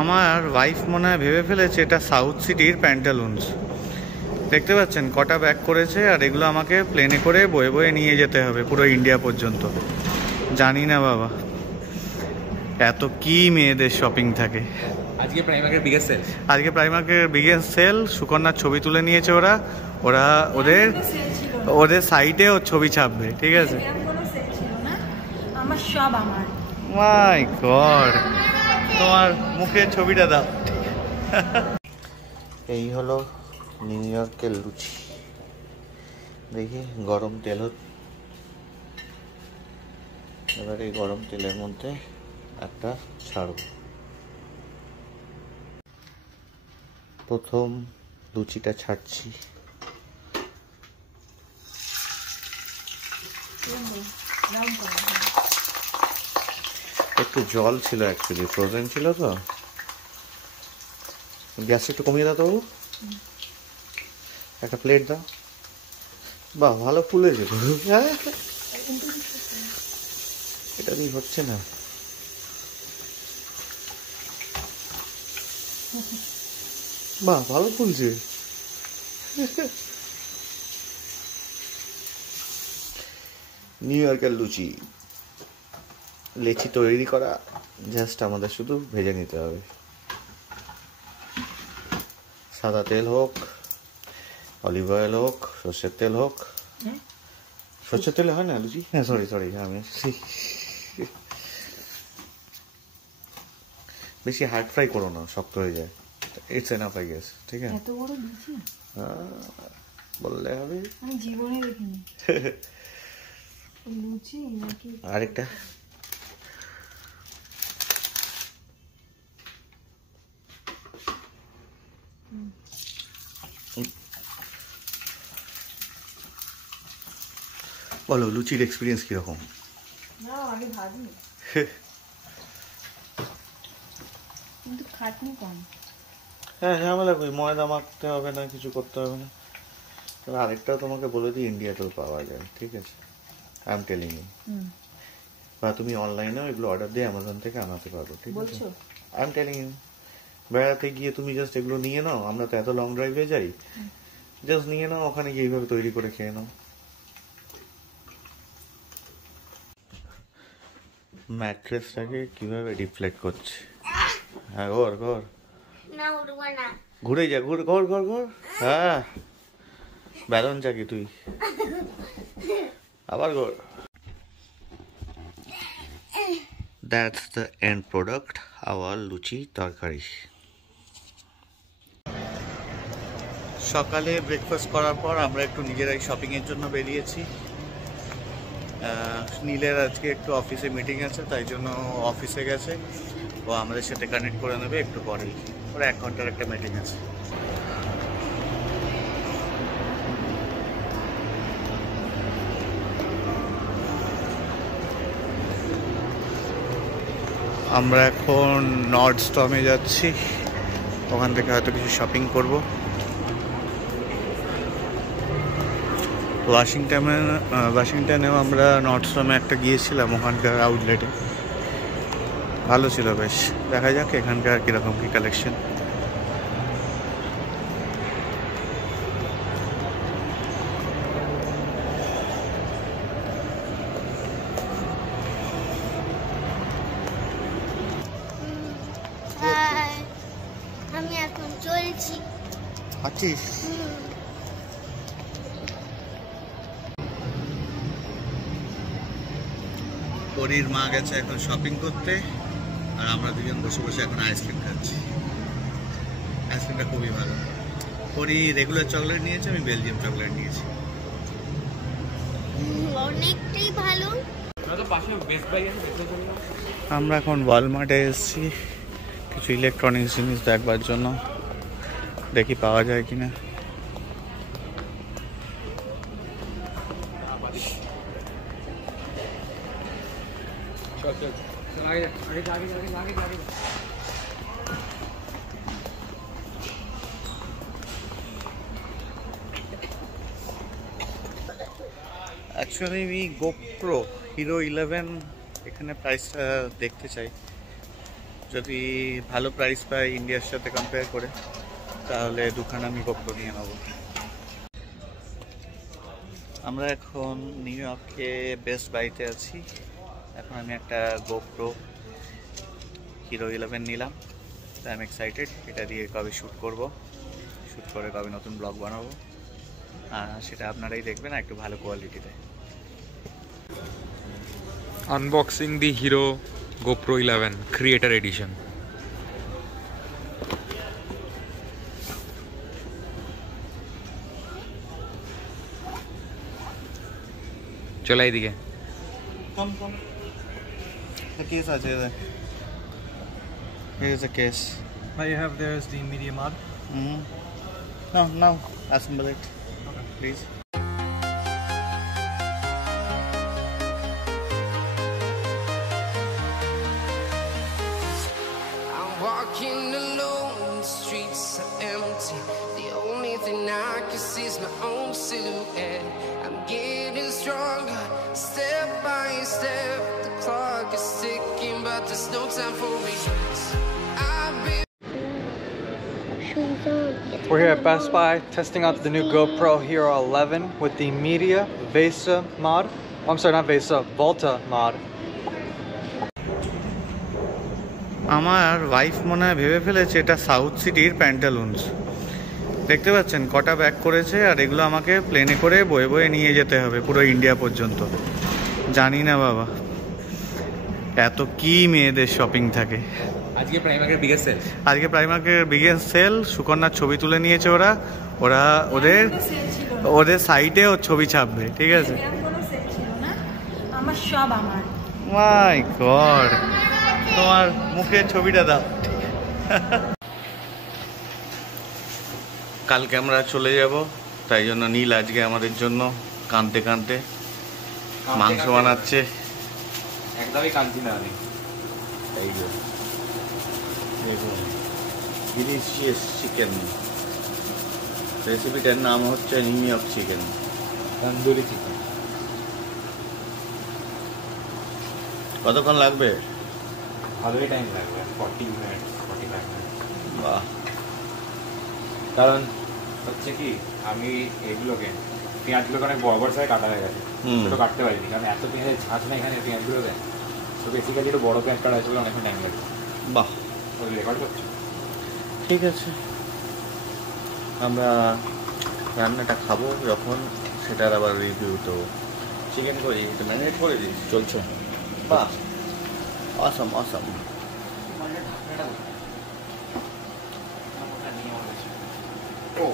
আমার ওয়াইফ মনে হয় ভেবে ফেলেছে এটা সাউথ সিটির প্যান্টালুনস। দেখতে পাচ্ছেন কটা ব্যাগ করেছে, আর এগুলো আমাকে প্লেনে করে বয়ে বয়ে নিয়ে যেতে হবে পুরো ইন্ডিয়া পর্যন্ত। জানি না বাবা এত কি মেয়েদের শপিং থাকে। আজকে প্রাইমার্কের বিগেস্ট সেল, আজকে প্রাইমার্কের বিগেস্ট সেল। সুকন্যার ছবি তুলে নিয়েছে ওরা ওদের সাইটে ওর ছবি ছাপবে, ঠিক আছে? আমার সব আমার। মাই গড, তোমার মুখের ছবিটা দাও। এই হলো নিউ ইয়র্কের লুচি। দেখি গরম তেল এবার এই গরম তেলের মধ্যে একটা ছাড়ব। প্রথম লুচিটা ছাড়ছি। একটু জল ছিল, অ্যাকচুয়ালি ফ্রোজেন ছিল তো। গ্যাসটা একটু কমিয়ে দাও তো, একটা প্লেট দাও। বাহ, ভালো ফুলেছে। এটা দিয়ে হচ্ছে না। বাহ, ভালো ফুলছে। নিউ ইয়র্কের লুচি, লেচি তৈরি করা, জাস্ট আমাদের শুধু ভেজে নিতে হবে। সাদা তেল হোক, অলিভ অয়েল হোক, সর্ষের তেল হোক। সর্ষের তেলে হয় না লুচি? হ্যাঁ, সরি আমি বেশি হার্ড ফ্রাই করো না, শক্ত হয়ে যায়। It's enough I guess. ঠিক আছে, এত বড় লুচি বললে হবে। আমি জীবনে দেখিনি লুচি নাকি। আরেকটা বলো, লুচির এক্সপিরিয়েন্স কিরকম? না, আগে ভাজি, কিন্তু খাটনি কম। হ্যাঁ, ঝামেলা কই, ময়দা মাখতে হবে না, কিছু করতে হবে না। তবে আরেকটাও তোমাকে বলে দিই, ইন্ডিয়াতেও পাওয়া যায়, ঠিক আছে? I am telling you. বা তুমি অনলাইনেও এগুলো অর্ডার দিয়ে অ্যামাজন থেকে আনাতে পারো, ঠিক আছে? I am telling you. বেড়াতে গিয়ে তুমি জাস্ট এগুলো নিয়ে নাও, আমরা তো এত লং ড্রাইভে যাই, জাস্ট নিয়ে নাও, ওখানে গিয়ে এইভাবে তৈরি করে খেয়ে নাও। ম্যাট্রেসটাকে কিভাবে রিফ্লেক্ট করছে। হ্যাঁ, ঘর না, উঠবো না। ঘুরে যা, ঘর। হ্যাঁ, ব্যালন চাকি তুই, আবার ঘর। That's the end product, our luchi tarkari. সকালে ব্রেকফাস্ট করার পর আমরা একটু নিজেরাই শপিংয়ের জন্য বেরিয়েছি। নীলের আজকে একটু অফিসে মিটিং আছে, তাই জন্য অফিসে গেছে। ও আমাদের সাথে কানেক্ট করে নেবে একটু পরেই। ওর 1 ঘন্টার একটা মিটিং আছে। আমরা এখন নর্ডস্টমে যাচ্ছি, ওখান থেকে হয়তো কিছু শপিং করব। ওয়াশিংটনেও আমরা নর্ডস্টমে একটা গিয়েছিলাম, ওখানকার আউটলেটে ভালো ছিল বেশ। দেখা যাক এখানকার কীরকম কী কালেকশন। আমি এখন চলছি। আছিস? পরীর মা গেছে এখন শপিং করতে, আর আমরা দুজন বসে বসে এখন আইসক্রিম খাচ্ছি। আইসক্রিমটা খুবই ভালো। পরী রেগুলার চকলেট নিয়েছে, আমি বেলজিয়াম চকলেট নিয়েছি। অনেকটাই ভালো। আমরা এখন ওয়ালমার্টে এসেছি কিছু ইলেকট্রনিক্স জিনিস দেখবার জন্য, দেখি পাওয়া যায় কিনা। অ্যাকচুয়ালি আমি গোপ্রো হিরো 11 এখানে প্রাইসটা দেখতে চাই। যদি ভালো প্রাইস পাই ইন্ডিয়ার সাথে কম্পেয়ার করে, তাহলে দুখানা আমি গোপ্রো নিয়ে নেবো। আমরা এখন নিউ ইয়র্কে বেস্ট বাইতে আছি। এখন আমি একটা গোপ্রো হিরো 11 নিলাম। I am excited. এটা দিয়ে কবে শ্যুট করব, শ্যুট করে কবে নতুন ব্লগ বানাবো, সেটা আপনারাই দেখবেন একটু ভালো কোয়ালিটিতে। আনবক্সিং দি হিরো GoPro 11 ক্রিয়েটার এডিশন। চলে এইদিকে। কম কেস আছে, here is a case. What you have there is the media mod. No, assemble it, please. I'm walking alone, the streets are empty. The only thing I can see is my own silhouette. I'm getting stronger, step by step. The clock is ticking, but there's no time for regrets. I've been We're here at Best Buy testing out the new GoPro Hero 11 with the Media Vesa mod. I'm sorry, not Vesa, Volta mod. আমার wife মনে হয় ভেবে ফেলেছে এটা south সিটির প্যান্টালুন্স। দেখতে পাচ্ছেন কটা ব্যাগ করেছে, আর এগুলো আমাকে প্লেনে করে বয়ে বয়ে নিয়ে যেতে হবে পুরো ইন্ডিয়া পর্যন্ত। জানি না বাবা, এত কি মেয়েদের শপিং থাকে। আজকে প্রাইমার্কের বিগেস্ট সেল। আজকে প্রাইমার্কের বিগেস্ট সেল। সুকন্যার ছবি তুলে নিয়েছে ওরা ওদের সাইটে ওর ছবি ছাপবে, ঠিক আছে? আমার সব আমার। মাই গড, তোমার মুখের ছবিটা দাও। কালকে আমরা চলে যাব, তাই জন্য নীল আজকে আমাদের জন্য কাঁদতে কাঁদতে মাংস বানাচ্ছে। একদমই কাঁদছি না আমি। এই যে দেখুন, ডিলিশিয়াস চিকেন। রেসিপিটার নাম হচ্ছে new York chicken, tandoori chicken. কতক্ষণ লাগবে? ভালোই টাইম লাগবে, 40 মিনিট 45 মিনিট। বাহ। কারণ হচ্ছে কি, আমি এগুলোকে পেঁয়াজগুলোকে অনেক বড় বড় সাইজ কাটা হয়ে গেছে, ছোটো কাটতে পারিনি কারণ এত পেঁয়াজের ঝাঁঝ না এখানে পেঁয়াজগুলোকে। তো বেসিক্যালি একটু বড় পেঁয়াজ কাটা হয়েছে বলে অনেকক্ষণ টাইম লাগবে। বাহ, রেকর্ড করছি। ঠিক আছে, আমরা রান্নাটা খাবো যখন, সেটার আবার রিভিউ তো চিকেন করি, এটা ম্যারিনেট করে দিই, চলছে। বাহ, অসম। ও